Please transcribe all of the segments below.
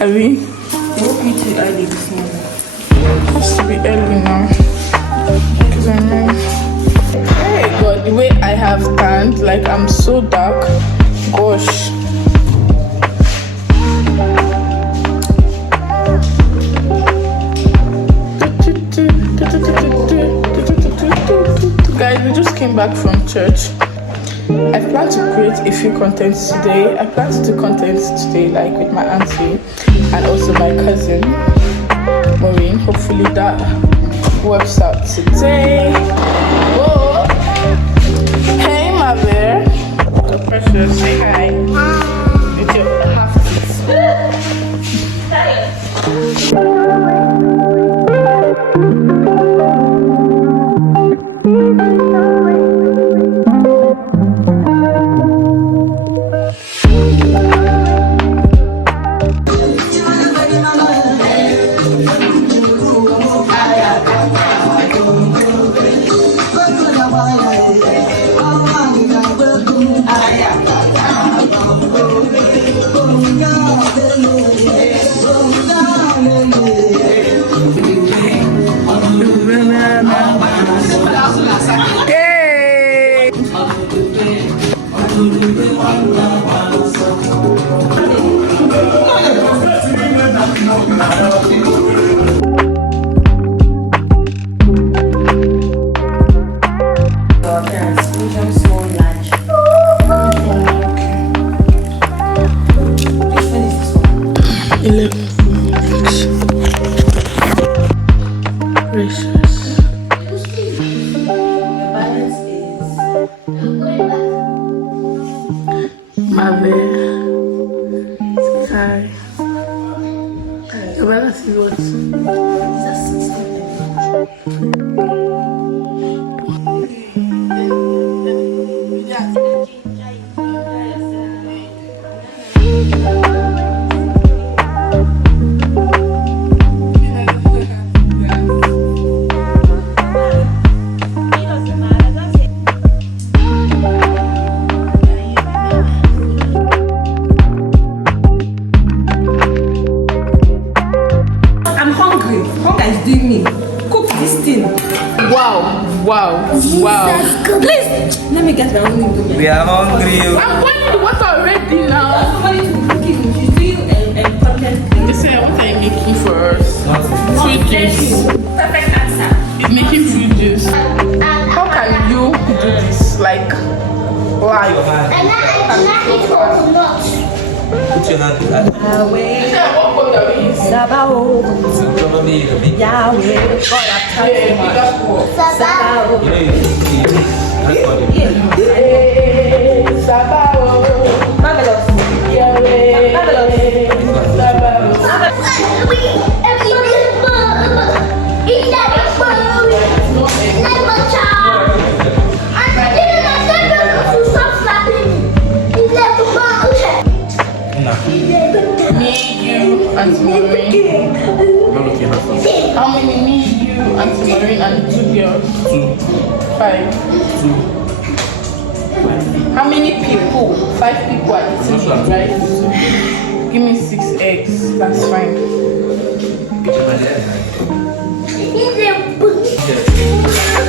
Abby? Hope you too early this morning. It has to be early now. Because I know. Hey God, the way I have tanned, like I'm so dark. Gosh. Guys, we just came back from church. I plan to create a few contents today. I plan to do contents today, like with my auntie and also my cousin Maureen. Hopefully that works out today. Whoa. Hey, mother. So precious. Say hi. With your half Wow. Please, let me get my own ingredient. We are hungry. I'm boiling the water already now. Somebody to cooking. You do content. They say, what are you making for us? Fruit juice. Perfect answer. It's making fruit juice. How can you do this? Like, live? Put your hand in that. Sabao. Yahweh. Sabao. Marvelous. Yahweh. Marvelous. Me, you, Auntie Maureen. How many me, you, Auntie Maureen, and 2 girls? 2. 5. 2. How many people? 5 people are eating it, right? Give me 6 eggs. That's fine.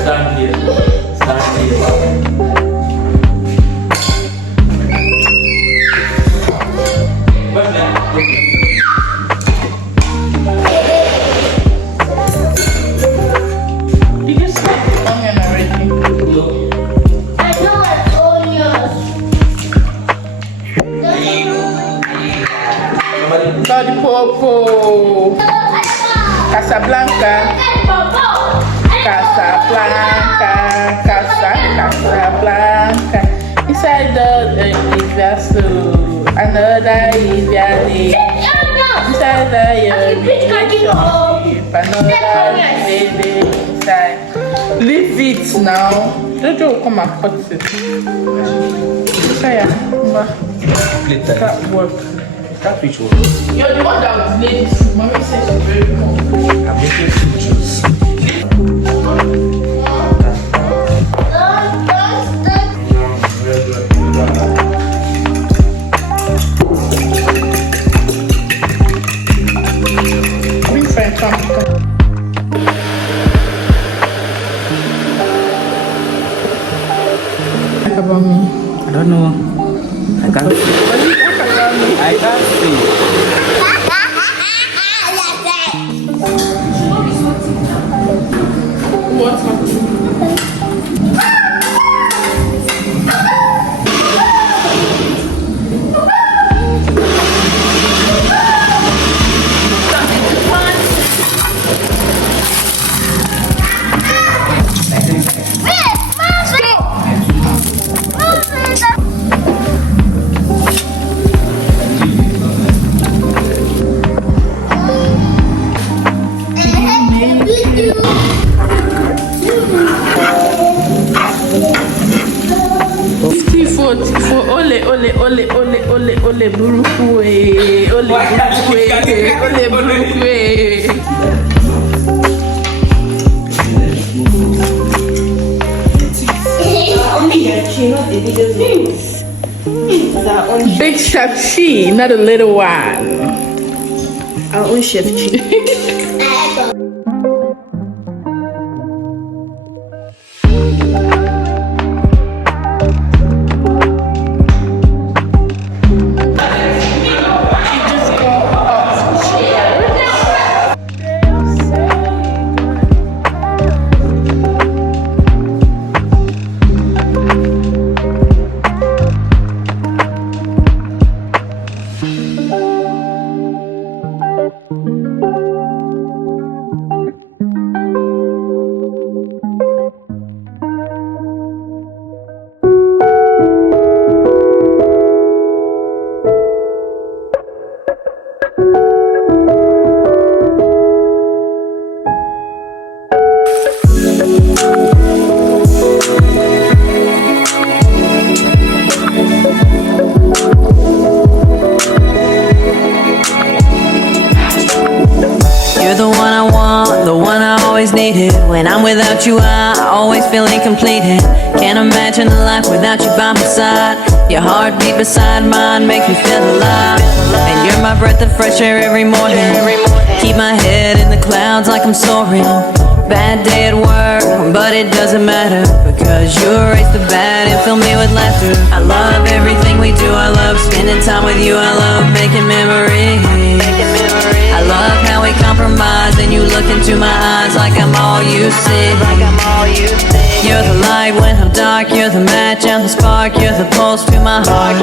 Stand here. Stand here. Did you smack the onion already? I know it's onions. Lollipop. Casablanca. Casablanca. Inside the vessel. Another Ivy. Inside the relationship. Another baby inside. Leave it now. Jojo will come and cut it. That work. That which one? You're the one that was late. Mommy said she's very cold. I'm making fruit juice. I can't see. What's happening? For ole burúkú ole burúkú Big chef she, not a little one. Our own chef. You're the one I want, the one I always needed. When I'm without you, I always feel incompleted. Can't imagine a life without you by my side. Your heartbeat beside mine makes me feel alive. And you're my breath of fresh air every morning. Keep my head in the clouds like I'm soaring. Bad day at work, but it doesn't matter, because you erase the bad and fill me with laughter. I love everything we do, I love spending time with you, I love making memories. I love how we compromise and you look into my eyes like I'm all you see. You're the light when I'm dark, you're the match, I'm the spark, you're the pulse to my heart.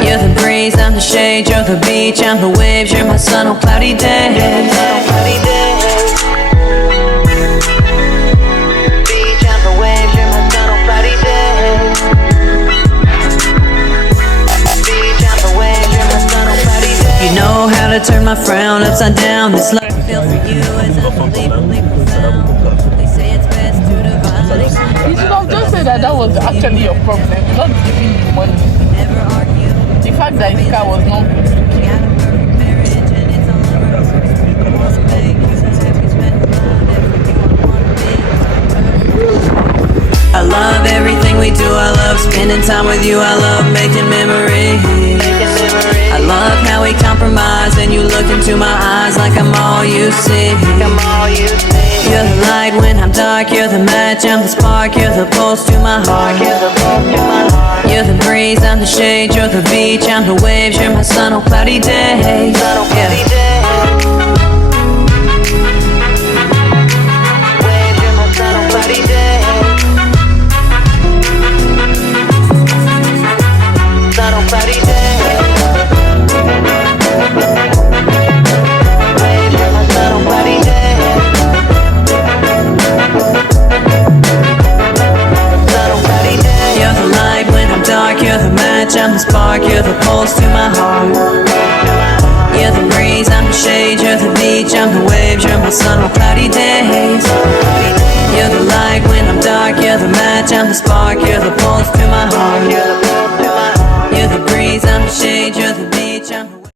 You're the breeze, I'm the shade, you're the beach, I'm the waves, you're my sun on cloudy days. You know how to turn my frown upside down. This love I feel for you is unbelievably profound. They say it's best to divide. You should have just said that was actually your problem, not giving you money. Never argue. The fact that his car was not good. Got a perfect marriage and it's all over. Wanna make you so happy, spend my life every you wanna be. I love everything we do, I love spending time with you, I love making memories. I love how we compromise and you look into my eyes like I'm all you see. You're the light when I'm dark, you're the match, I'm the spark, you're the pulse to my heart. You're the breeze, I'm the shade, you're the beach, I'm the waves, you're my sun on cloudy days. I'm the spark, you're the pulse to my heart. You're the breeze, I'm the shade, you're the beach, I'm the waves, you're my sun on cloudy days. You're the light when I'm dark, you're the match, I'm the spark, you're the pulse to my heart. You're the breeze, I'm the shade, you're the beach, I'm the